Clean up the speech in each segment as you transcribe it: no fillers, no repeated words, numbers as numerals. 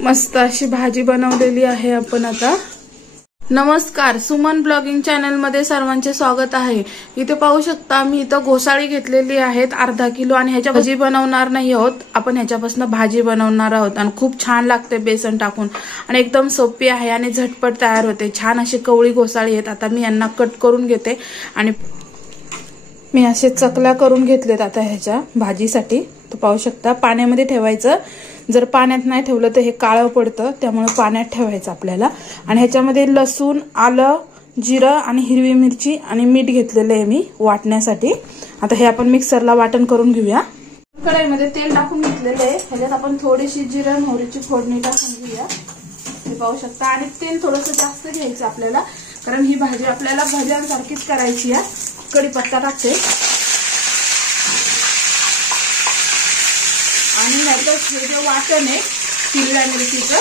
मस्त अशी भाजी बनवलेली आहे आपण आता। नमस्कार, सुमन ब्लॉगिंग चॅनल मध्ये सर्वांचे स्वागत आहे। इथे पाहू शकता मी इथं घोसाळी घेतलेली आहेत अर्धा किलो आणि ह्याच्या भाजी बनवणार नाही आहोत आपण, ह्याच्यापासून भाजी बनवणार आहोत आणि खूप छान लागते बेसन टाकून आणि एकदम सोपी आहे आणि झटपट तयार होते। छान अशी कवळी घोसाळी आहेत। आता मी यांना कट करून घेते आणि मी असे चकल्या करून घेतलेत आता ह्याच्या भाजीसाठी। तो पाहू शकता पाण्यामध्ये ठेवायचं, जर पाण्यात नाही ठेवलं तर हे काळं पडतं, त्यामुळे पाण्यात ठेवायचं आपल्याला। आणि ह्याच्यामध्ये लसूण, आलं, जिरं आणि हिरवी मिरची आणि मीठ घेतलेलं आहे मी वाटण्यासाठी। आता हे आपण मिक्सरला वाटण करून घेऊया। कढईमध्ये तेल टाकून घेतलेलं आहे, ह्याच्यात आपण थोडीशी जिरं मोहरीची फोडणी टाकून घेऊया। हे पाहू शकता आणि तेल थोडंसं जास्त घ्यायचं आपल्याला, कारण ही भाजी आपल्याला भज्यांसारखीच करायची आहे। कढीपत्ता टाकते आणि नंतर हे जे वाटण आहे हिरव्या मिरचीचं,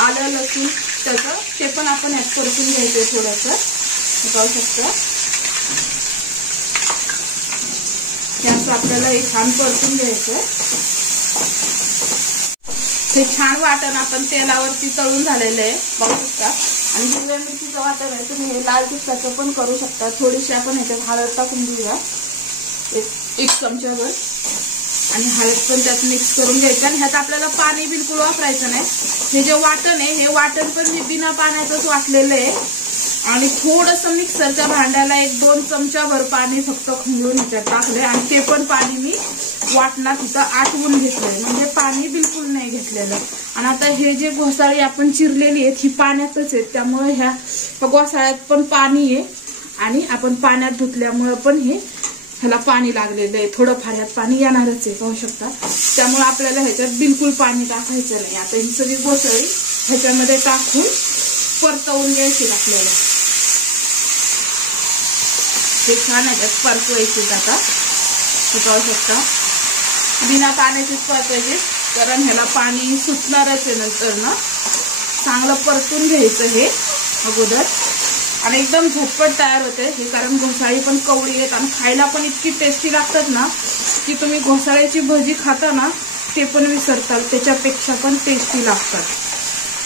आलं, लसूण त्याचं, ते पण आपण ह्यात परतून घ्यायचं थोडंसं। पाहू शकता याचं आपल्याला हे छान परतून घ्यायचं। हे छान वाटण आपण तेलावरती तळून झालेलं आहे पाहू शकता। आणि हिरव्या मिरचीचं वाटण आहे, तुम्ही हे लाल तिखटाचं पण करू शकता। थोडीशी आपण ह्याच्यात हळद टाकून घेऊया, एक चमचाभर, आणि हळद पण त्यात मिक्स करून घ्यायचं। आणि ह्यात आपल्याला पाणी बिलकुल वापरायचं नाही। हे जे वाटण आहे हे वाटण पण मी बिना पाण्याचंच वाटलेलं आहे आणि थोडंसं मिक्सरच्या भांड्याला 1-2 चमचाभर पाणी फक्त खंडून ह्याच्यात टाकलंय आणि ते पण पाणी मी वाटणात इथं आटवून घेतलंय, म्हणजे पाणी बिलकुल नाही घेतलेलं। आणि आता हे जे घोसाळी आपण चिरलेली आहेत ही पाण्यातच आहेत, त्यामुळे ह्या घोसाळ्यात पण पाणी आहे आणि आपण पाण्यात धुतल्यामुळे पण हे ह्याला पाणी लागलेलं आहे, थोडंफार ह्यात पाणी येणारच आहे पाहू शकता। त्यामुळे आपल्याला ह्याच्यात बिलकुल पाणी टाकायचं नाही। आता ही सगळी घोसाळी ह्याच्यामध्ये टाकून परतवून घ्यायची आपल्याला। हे छान ह्याच्यात परतवायची आता, पाहू शकता बिना पाण्याचीच परतवायची, कारण ह्याला पाणी सुटणारच आहे नंतर ना। चांगलं परतून घ्यायचं हे अगोदर आणि एकदम झटपट तयार होते हे, कारण घोसाळी पण कवळी आहेत आणि खायला पण इतकी टेस्टी लागतात ना की तुम्ही घोसाळ्याची भजी खाता ना ते पण विसरताल, त्याच्यापेक्षा पण टेस्टी लागतात।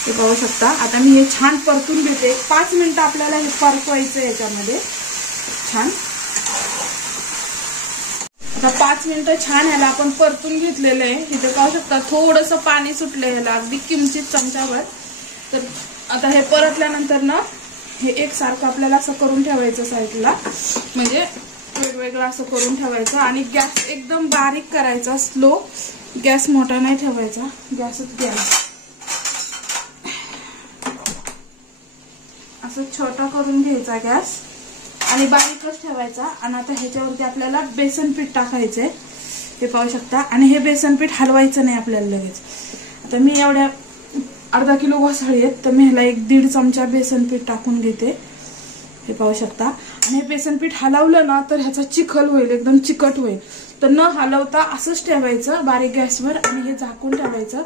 हे पाहू शकता आता मी हे छान परतून घेते। 5 मिनिटं आपल्याला हे परतवायचं याच्यामध्ये छान। आता 5 मिनिटं छान ह्याला आपण परतून घेतलेलं आहे। इथे पाहू शकता थोडंसं पाणी सुटलंय ह्याला, अगदी किंचित चमचाभर। तर आता हे परतल्यानंतर ना हे एकसारखं आपल्याला असं करून ठेवायचं साईडला, म्हणजे वेगवेगळं असं करून ठेवायचं आणि गॅस एकदम बारीक करायचा, स्लो गॅस, मोठा नाही ठेवायचा, गॅसच घ्यायचा। असं छोटा करून घ्यायचा गॅस आणि बारीकच ठेवायचा। आणि आता ह्याच्यावरती आपल्याला बेसन पीठ टाकायचंय, हे पाहू शकता। आणि हे बेसन पीठ हलवायचं नाही आपल्याला लगेच। आता मी एवढ्या अर्धा किलो घोसाळी आहेत तर मी ह्याला 1-1.5 चमचा बेसन पीठ टाकून घेते, हे पाहू शकता। आणि हे बेसन पीठ हलवलं ना तर ह्याचा चिखल होईल, एकदम चिकट होईल, तर न हलवता असंच ठेवायचं बारीक गॅसवर आणि हे झाकून ठेवायचं।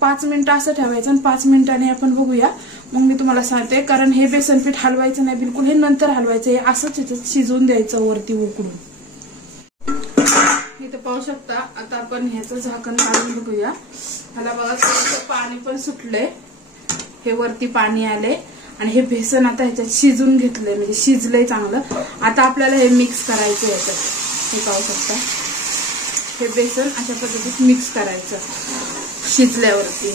5 मिनिटं असं ठेवायचं आणि 5 मिनिटांनी आपण बघूया, मग मी तुम्हाला सांगते। कारण हे बेसन पीठ हलवायचं नाही बिलकुल, हे नंतर हलवायचं, हे असंच ह्याच्यात शिजवून द्यायचं वरती उकडून। इथं पाहू शकता आता आपण ह्याचं झाकण काढून बघूया। ह्याला बघा थोडंसं पाणी पण सुटलंय, हे वरती पाणी आले आणि हे बेसन आता ह्याच्यात शिजून घेतलंय, म्हणजे शिजलंय चांगलं। आता आपल्याला हे मिक्स करायचं याच्यात, हे पाहू शकता हे बेसन अशा पद्धतीत मिक्स करायचं शिजल्यावरती,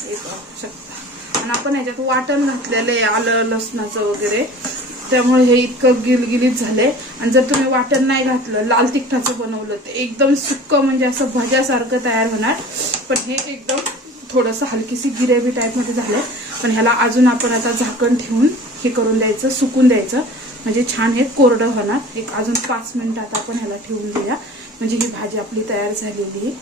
हे पाहू शकता। आणि आपण ह्याच्यात वाटण घातलेलं आहे आलं लसणाचं वगैरे, त्यामुळे हे इतकं गिलगिलीत झालंय। आणि जर तुम्ही वाटण नाही घातलं, लाल तिखटाचं बनवलं ते एकदम सुक्क, म्हणजे असं भज्यासारखं तयार होणार। पण हे एकदम थोडंसं हलकीशी ग्रेव्ही टाईप मध्ये झालंय। पण ह्याला अजून आपण आता झाकण ठेवून हे करून द्यायचं, सुकून द्यायचं, म्हणजे छान हे कोरडं होणार। अजून 5 मिनिटं आता आपण ह्याला ठेवून देऊया, म्हणजे ही भाजी आपली तयार झालेली आहे।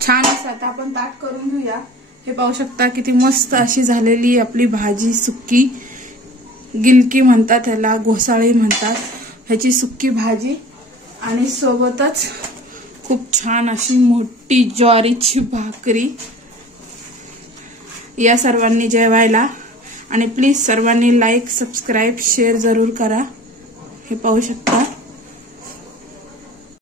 छान असं आता आपण ताट करून घेऊया। हे पाहू शकता किती मस्त अशी झालेली आपली भाजी, सुक्की गिलकी म्हणतात ह्याला, घोसाळी म्हणतात, ह्याची सुक्की भाजी। आणि सोबतच खूप छान अशी मोठी ज्वारीची भाकरी। या सर्वांनी जेवायला, आणि प्लीज सर्वांनी लाईक, सबस्क्राईब, शेअर जरूर करा। हे पाहू शकता।